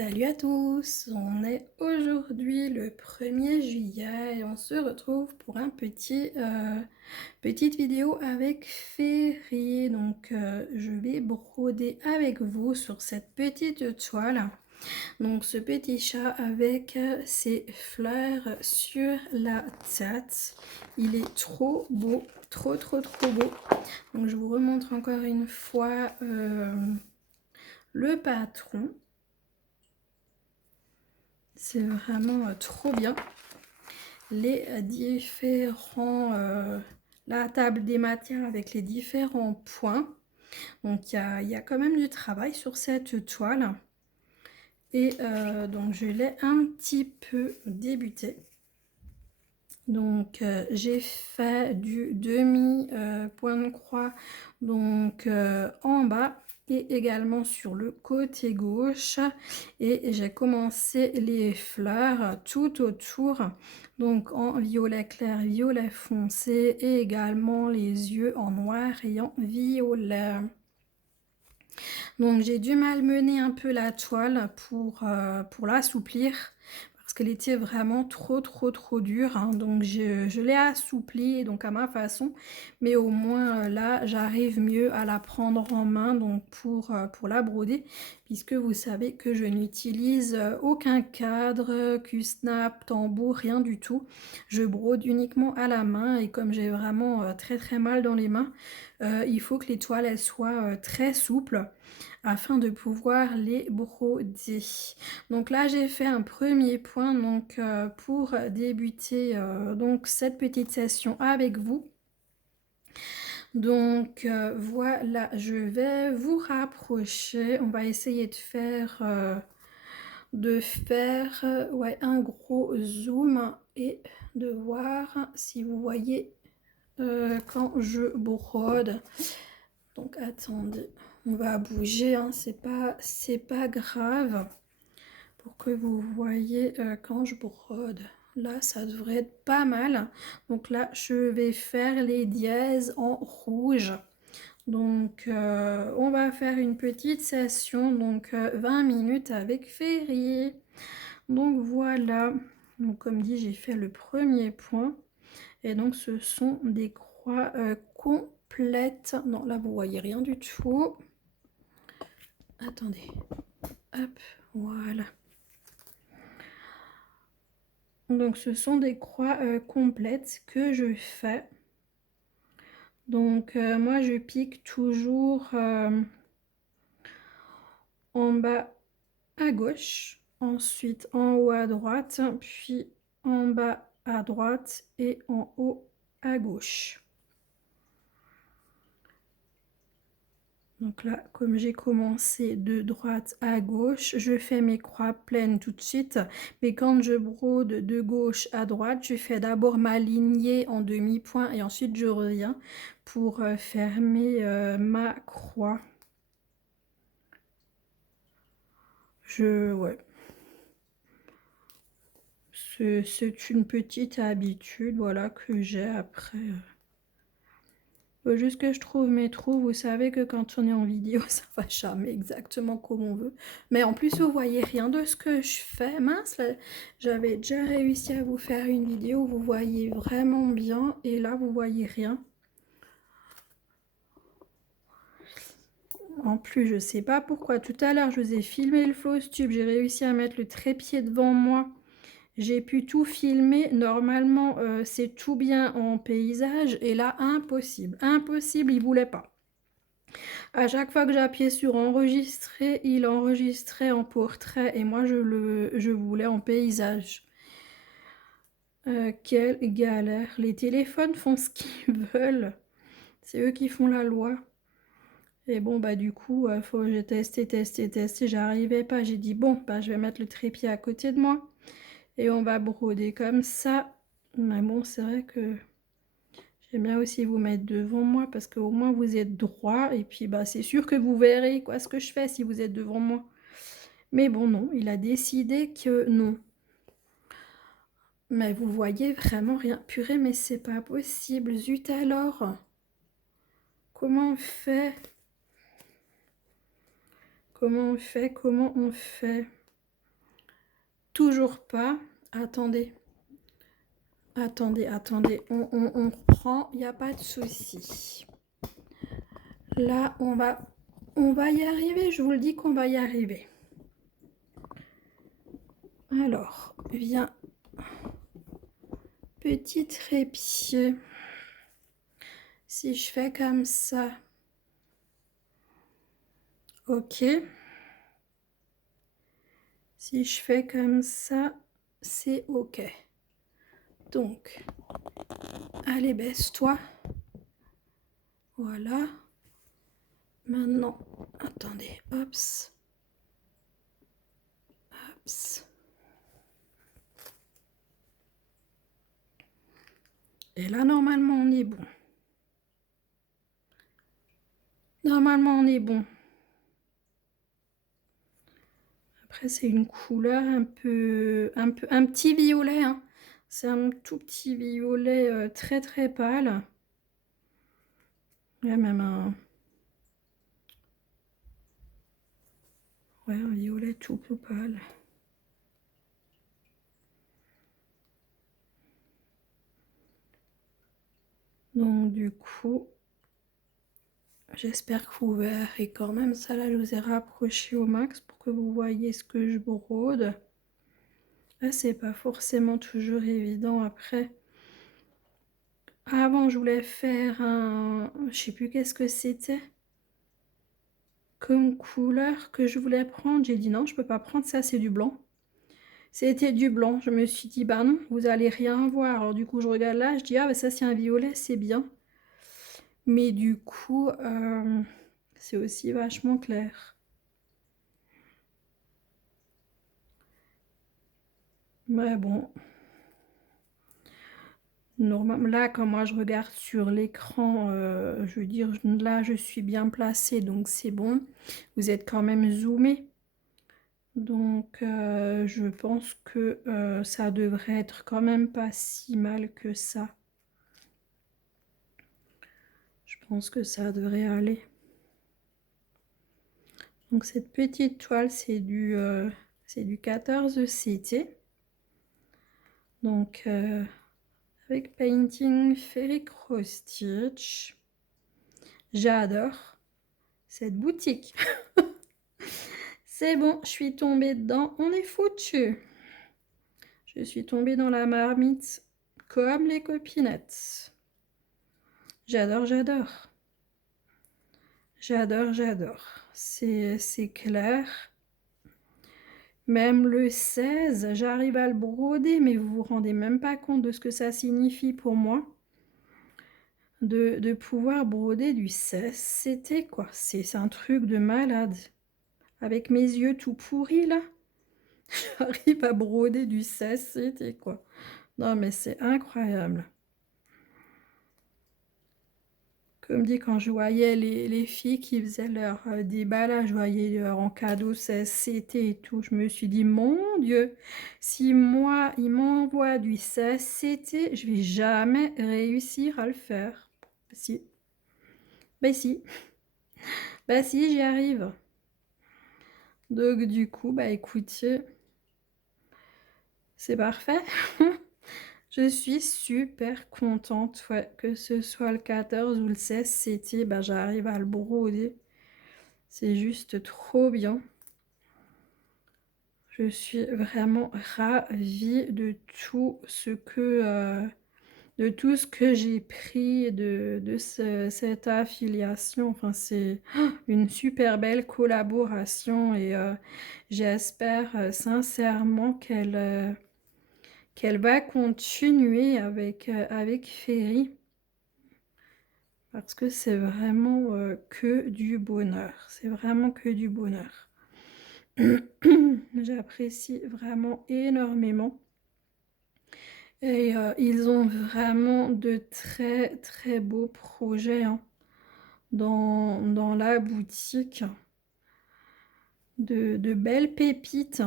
Salut à tous, on est aujourd'hui le 1er juillet et on se retrouve pour un petite vidéo avec Ferry. Donc je vais broder avec vous sur cette petite toile. Donc ce petit chat avec ses fleurs sur la tête, il est trop beau, trop beau. Donc je vous remontre encore une fois le patron. C'est vraiment trop bien. Les différents... la table des matières avec les différents points. Donc il y a quand même du travail sur cette toile. Et donc je l'ai un petit peu débuté. Donc j'ai fait du demi point de croix donc en bas et également sur le côté gauche, et j'ai commencé les fleurs tout autour, donc en violet clair, violet foncé, et également les yeux en noir et en violet. Donc j'ai dû malmener un peu la toile pour l'assouplir, parce qu'elle était vraiment trop dure, hein. Donc je l'ai assouplie donc à ma façon, mais au moins là j'arrive mieux à la prendre en main donc pour la broder, puisque vous savez que je n'utilise aucun cadre, Q-snap, tambour, rien du tout. Je brode uniquement à la main, et comme j'ai vraiment très mal dans les mains, il faut que les toiles elles soient très souples afin de pouvoir les broder. Donc là j'ai fait un premier point donc pour débuter donc cette petite session avec vous. Donc voilà, je vais vous rapprocher, on va essayer de faire ouais, un gros zoom et de voir si vous voyez quand je brode. Donc attendez, on va bouger, hein, c'est pas grave, pour que vous voyez quand je brode. Là ça devrait être pas mal. Donc là je vais faire les dièses en rouge. Donc on va faire une petite session, donc 20 minutes avec Ferry. Donc voilà, donc comme dit j'ai fait le premier point, et donc ce sont des croix complètes. Non, là vous voyez rien du tout. Attendez, hop, voilà. Donc ce sont des croix complètes que je fais. Donc moi je pique toujours en bas à gauche, ensuite en haut à droite, puis en bas à droite et en haut à gauche. Donc là, comme j'ai commencé de droite à gauche, je fais mes croix pleines tout de suite. Mais quand je brode de gauche à droite, je fais d'abord ma lignée en demi-point et ensuite je reviens pour fermer ma croix. Ouais. C'est une petite habitude, voilà, que j'ai après. Faut juste que je trouve mes trous. Vous savez que quand on est en vidéo, ça va jamais exactement comme on veut. Mais en plus, vous voyez rien de ce que je fais. Mince, j'avais déjà réussi à vous faire une vidéo où vous voyez vraiment bien. Et là, vous voyez rien. En plus, je sais pas pourquoi. Tout à l'heure, je vous ai filmé le faux tube. J'ai réussi à mettre le trépied devant moi. J'ai pu tout filmer. Normalement, c'est tout bien en paysage. Et là, impossible. Impossible, il voulait pas. À chaque fois que j'appuyais sur enregistrer, il enregistrait en portrait et moi je voulais en paysage. Quelle galère. Les téléphones font ce qu'ils veulent. C'est eux qui font la loi. Et bon, bah du coup, j'ai testé. J'arrivais pas. J'ai dit, bon, bah je vais mettre le trépied à côté de moi. Et on va broder comme ça. Mais bon, c'est vrai que j'aime bien aussi vous mettre devant moi, parce qu'au moins vous êtes droit. Et puis bah c'est sûr que vous verrez quoi ce que je fais si vous êtes devant moi. Mais bon, non, il a décidé que non. Mais vous voyez vraiment rien. Purée, mais c'est pas possible. Zut alors. Comment on fait? Comment on fait? toujours pas. Attendez. Attendez. On reprend. Il n'y a pas de souci. Là, on va y arriver. Je vous le dis qu'on va y arriver. Alors, viens. Petit trépied. Si je fais comme ça. Ok. Si je fais comme ça, c'est ok. Donc, allez, baisse-toi. Voilà. Maintenant, attendez, hops. Hops. Et là, normalement, on est bon. Normalement, on est bon. Après, c'est une couleur un petit violet. Hein. C'est un tout petit violet très très pâle. Il y a même un violet tout pâle. Donc du coup, j'espère que vous verrez quand même. Ça là, je vous ai rapproché au max pour que vous voyez ce que je brode. Là, c'est pas forcément toujours évident après. Avant, je voulais faire un... Je sais plus qu'est-ce que c'était. Comme couleur que je voulais prendre. J'ai dit non, je peux pas prendre ça, c'est du blanc. C'était du blanc. Je me suis dit, bah non, vous allez rien voir. Alors du coup, je regarde là, je dis, ah bah ça c'est un violet, c'est bien. Mais du coup, c'est aussi vachement clair. Mais bon. Normalement, là, quand moi je regarde sur l'écran, je veux dire, là je suis bien placée, donc c'est bon. Vous êtes quand même zoomé. Donc je pense que ça devrait être quand même pas si mal que ça. Je pense que ça devrait aller. Donc cette petite toile, c'est du 14 CT. Donc avec Painting Fairy Cross Stitch. J'adore cette boutique. C'est bon, je suis tombée dedans. On est foutu. Je suis tombée dans la marmite comme les copinettes. J'adore. C'est clair. Même le 16, j'arrive à le broder, mais vous vous rendez même pas compte de ce que ça signifie pour moi. De pouvoir broder du 16, c'était quoi? C'est un truc de malade. Avec mes yeux tout pourris là, j'arrive à broder du 16, c'était quoi? Non mais c'est incroyable. Comme dit, quand je voyais les filles qui faisaient leur déballage, je voyais en cadeau 16 CT et tout, je me suis dit, mon Dieu, si moi, il m'envoie du 16 CT, je vais jamais réussir à le faire. Si. Ben si. Ben si, j'y arrive. Donc du coup, bah écoutez, c'est parfait. Je suis super contente, ouais, que ce soit le 14 ou le 16 CT, bah j'arrive à le broder. C'est juste trop bien. Je suis vraiment ravie de tout ce que j'ai pris de cette affiliation. Enfin, c'est une super belle collaboration et j'espère sincèrement qu'elle va continuer avec Ferry parce que c'est vraiment que du bonheur. C'est vraiment que du bonheur. J'apprécie vraiment énormément. Et ils ont vraiment de très très beaux projets hein, dans la boutique. De belles pépites.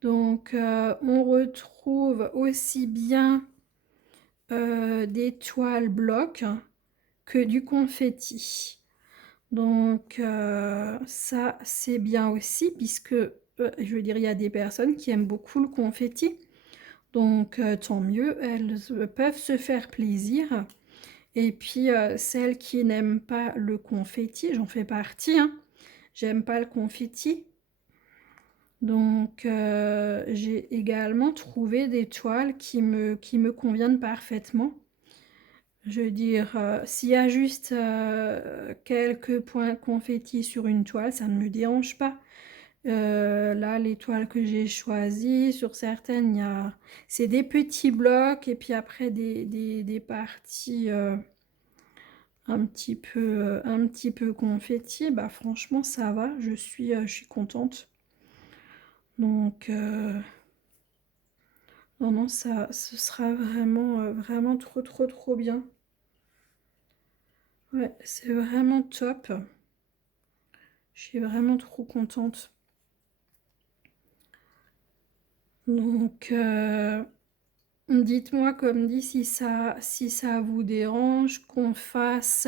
Donc on retrouve aussi bien des toiles blocs que du confetti. Donc ça c'est bien aussi puisque je veux dire, il y a des personnes qui aiment beaucoup le confetti. Donc, tant mieux, elles peuvent se faire plaisir. Et puis, celles qui n'aiment pas le confetti, j'en fais partie, hein. J'aime pas le confetti. Donc, j'ai également trouvé des toiles qui me conviennent parfaitement. Je veux dire, s'il y a juste quelques points confetti sur une toile, ça ne me dérange pas. Là, les toiles que j'ai choisies, sur certaines, c'est des petits blocs et puis après des parties un petit peu confetti. Bah, franchement, ça va, je suis contente. Donc, non, non, ça, ce sera vraiment, vraiment trop, trop, trop bien. Ouais, c'est vraiment top. Je suis vraiment trop contente. Donc, dites-moi, comme dit, si ça vous dérange, qu'on fasse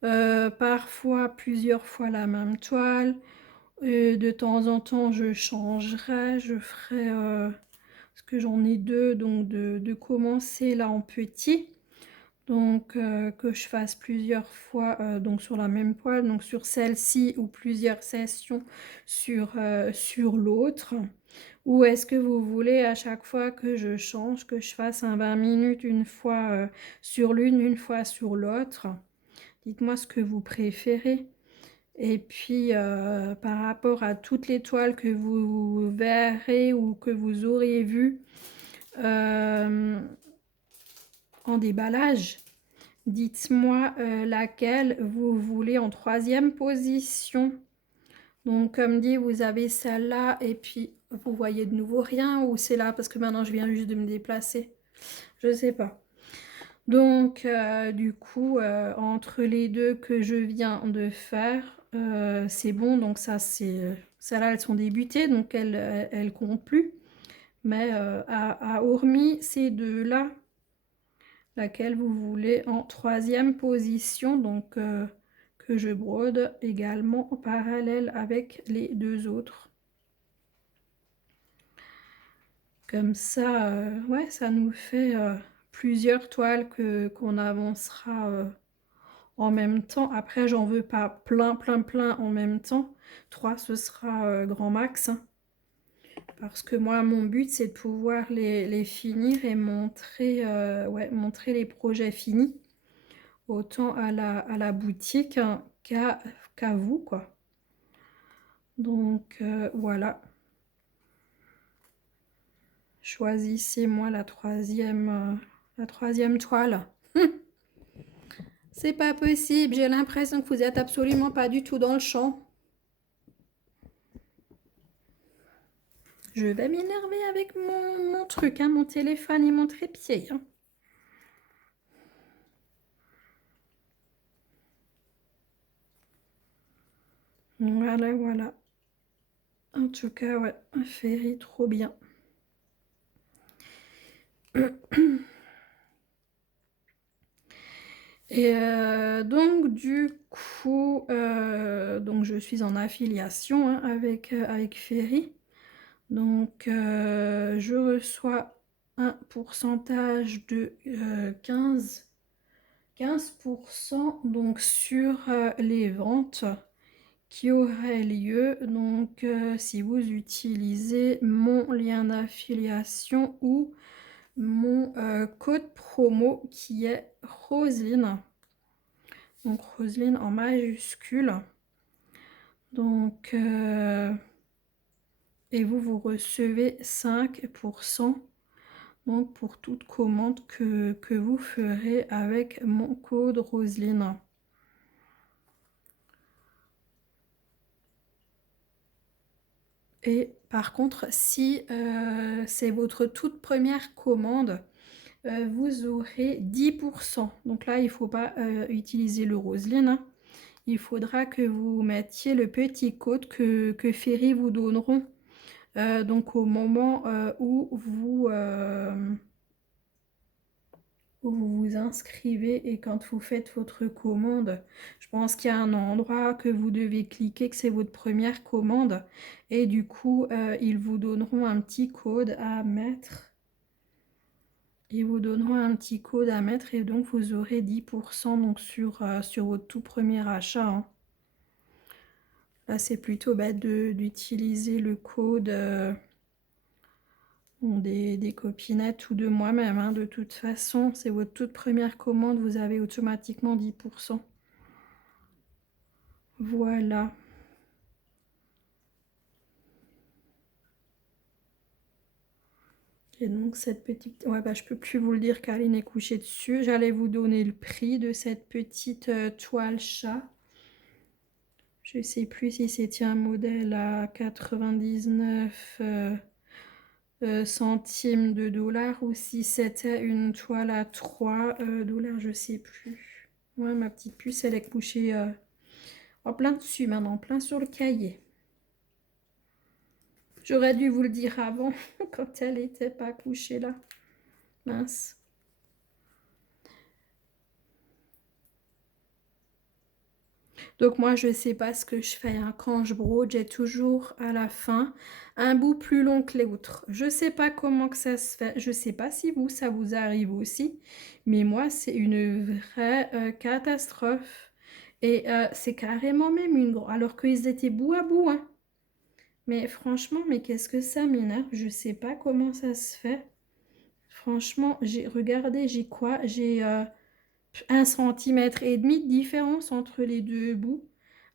parfois plusieurs fois la même toile. De temps en temps, je changerai, je ferai, parce que j'en ai deux, donc de commencer là en petit. Donc, que je fasse plusieurs fois donc sur la même poêle, donc sur celle-ci ou plusieurs sessions sur l'autre. Ou est-ce que vous voulez à chaque fois que je change, que je fasse un 20 minutes une fois sur l'une, une fois sur l'autre? Dites-moi ce que vous préférez. Et puis, par rapport à toutes les toiles que vous verrez ou que vous auriez vues en déballage, dites-moi laquelle vous voulez en troisième position. Donc, comme dit, vous avez celle-là et puis vous voyez de nouveau rien ou c'est là parce que maintenant je viens juste de me déplacer. Je sais pas. Donc, du coup, entre les deux que je viens de faire, c'est bon. Donc, ça, c'est celles-là, elles sont débutées, donc elles comptent plus. Mais hormis ces deux-là, laquelle vous voulez en troisième position, donc que je brode également en parallèle avec les deux autres. Comme ça, ouais, ça nous fait plusieurs toiles qu'on avancera en même temps. Après, j'en veux pas plein, plein, plein en même temps. 3, ce sera grand max, hein. Parce que moi, mon but, c'est de pouvoir les finir et montrer, ouais, montrer les projets finis. Autant à la boutique hein, qu'à vous, quoi. Donc, voilà. Choisissez-moi la troisième toile. C'est pas possible, j'ai l'impression que vous êtes absolument pas du tout dans le champ. Je vais m'énerver avec mon truc, hein, mon téléphone et mon trépied, hein. Voilà, voilà. En tout cas, ouais, un ferry, trop bien. Et donc, du coup, donc je suis en affiliation hein, avec Ferry. Donc, je reçois un pourcentage de 15% donc sur les ventes qui auraient lieu. Donc, si vous utilisez mon lien d'affiliation ou mon code promo qui est Roseline. Donc, Roseline en majuscule. Donc, et vous recevez 5% donc pour toute commande que vous ferez avec mon code Roseline. Et par contre, si c'est votre toute première commande, vous aurez 10%. Donc là, il ne faut pas utiliser le Roseline, hein. Il faudra que vous mettiez le petit code que Ferry vous donneront. Donc au moment où où vous vous inscrivez et quand vous faites votre commande, je pense qu'il y a un endroit que vous devez cliquer, que c'est votre première commande. Et du coup, ils vous donneront un petit code à mettre. Ils vous donneront un petit code à mettre et donc vous aurez 10% donc sur votre tout premier achat, hein. Là, c'est plutôt bête d'utiliser le code des copinettes ou de moi-même, hein. De toute façon, c'est votre toute première commande, vous avez automatiquement 10%. Voilà. Et donc cette petite... Ouais, bah je peux plus vous le dire, Karine est couchée dessus. J'allais vous donner le prix de cette petite toile chat. Je sais plus si c'était un modèle à 99 centimes de dollars ou si c'était une toile à 3 dollars, je sais plus. Ouais, ma petite puce, elle est couchée en plein dessus maintenant, plein sur le cahier. J'aurais dû vous le dire avant, quand elle n'était pas couchée là. Mince. Donc moi, je sais pas ce que je fais, hein. Quand je brode, j'ai toujours à la fin un bout plus long que l'autre. Je sais pas comment que ça se fait. Je sais pas si vous, ça vous arrive aussi. Mais moi, c'est une vraie catastrophe. Et c'est carrément même une... Alors qu'ils étaient bout à bout, hein. Mais franchement, mais qu'est-ce que ça m'énerve? Je sais pas comment ça se fait. Franchement, j'ai regardé, j'ai quoi? J'ai 1,5 cm de différence entre les deux bouts.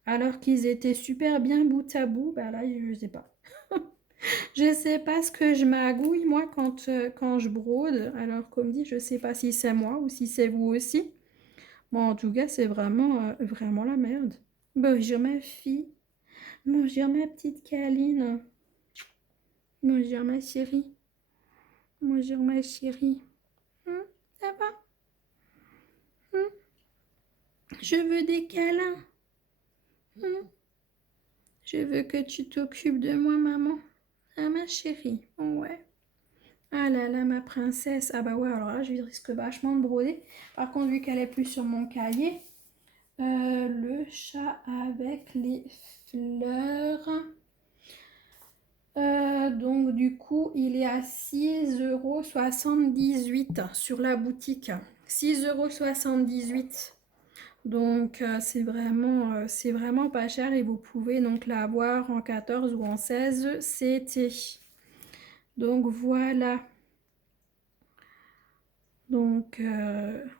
Alors qu'ils étaient super bien bout à bout. Bah là, je sais pas. Je sais pas ce que je magouille moi quand je brode. Alors comme dit, je sais pas si c'est moi ou si c'est vous aussi. Bon, en tout cas, c'est vraiment la merde. Bonjour ma fille. Bonjour ma petite Caline. Bonjour ma chérie. Bonjour ma chérie. Ça va? Je veux des câlins. Je veux que tu t'occupes de moi, maman. Ah, ma chérie. Ouais. Ah là là, ma princesse. Ah bah ouais, alors là, je risque vachement de broder. Par contre, vu qu'elle est plus sur mon cahier, le chat avec les fleurs. Donc du coup, il est à 6,78 € sur la boutique. 6,78 €. Donc c'est vraiment pas cher et vous pouvez donc l'avoir en 14 ou en 16 CT. Donc voilà. Donc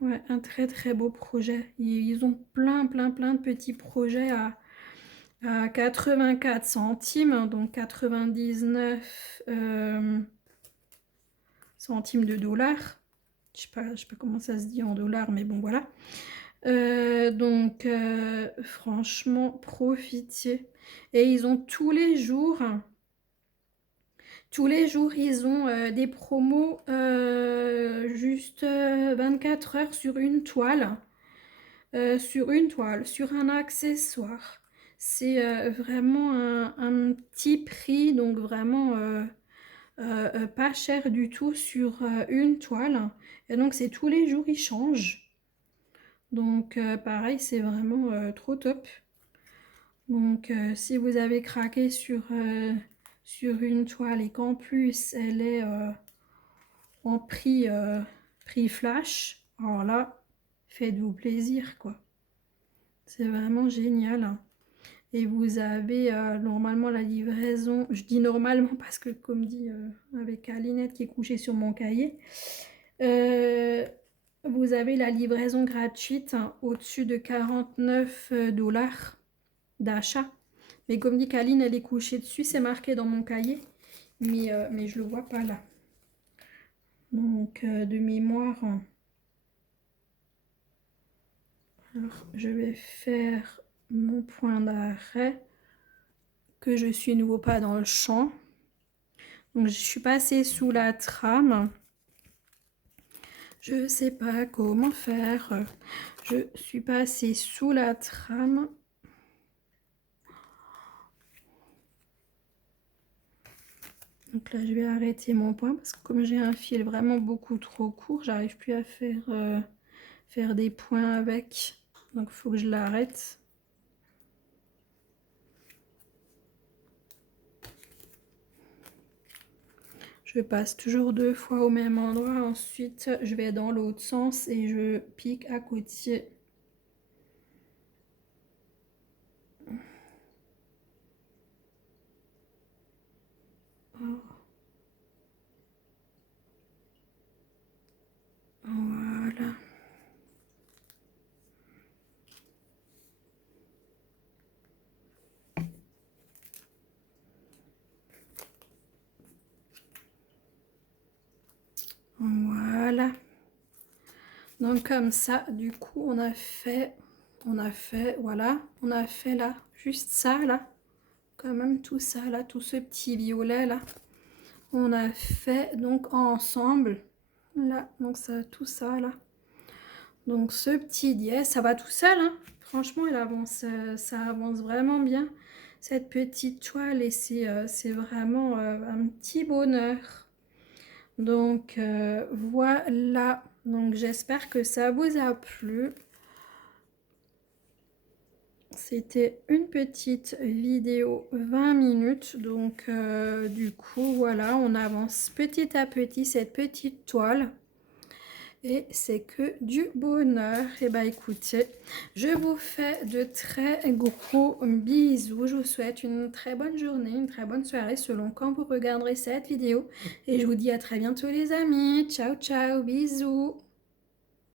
ouais, un très très beau projet. Ils ont plein de petits projets à 84 centimes, donc 99 centimes de dollars. Je sais pas comment ça se dit en dollars, mais bon voilà. Donc franchement, profitez. Et ils ont tous les jours, ils ont des promos juste 24 heures sur une toile. Sur un accessoire. C'est vraiment un petit prix, donc vraiment pas cher du tout sur une toile. Et donc c'est tous les jours, ils changent. Donc pareil, c'est vraiment trop top. Donc si vous avez craqué sur une toile et qu'en plus elle est en prix flash, alors là, faites-vous plaisir quoi. C'est vraiment génial. Et vous avez normalement la livraison, je dis normalement parce que comme dit avec Alinette qui est couchée sur mon cahier, vous avez la livraison gratuite hein, au-dessus de 49 $ d'achat. Mais comme dit Kaline, elle est couchée dessus, c'est marqué dans mon cahier, mais je le vois pas là. Donc de mémoire, alors, je vais faire mon point d'arrêt, que je suis nouveau pas dans le champ. Donc je suis passée sous la trame. Je sais pas comment faire. Je suis passée sous la trame. Donc là, je vais arrêter mon point parce que comme j'ai un fil vraiment beaucoup trop court, j'arrive plus à faire des points avec. Donc il faut que je l'arrête. Je passe toujours 2 fois au même endroit. Ensuite, je vais dans l'autre sens et je pique à côté. Voilà. Voilà. Donc comme ça, du coup, on a fait, voilà, on a fait là, juste ça là, quand même tout ça là, tout ce petit violet là, on a fait donc ensemble, là, donc ça, tout ça là. Donc ce petit dièse, ça va tout seul, hein. Franchement, il avance, ça avance vraiment bien, cette petite toile, et c'est vraiment un petit bonheur. Donc voilà, donc j'espère que ça vous a plu. C'était une petite vidéo 20 minutes, donc du coup voilà, on avance petit à petit cette petite toile. Et c'est que du bonheur. Et bah écoutez, je vous fais de très gros bisous. Je vous souhaite une très bonne journée, une très bonne soirée selon quand vous regarderez cette vidéo. Et je vous dis à très bientôt les amis. Ciao ciao, bisous.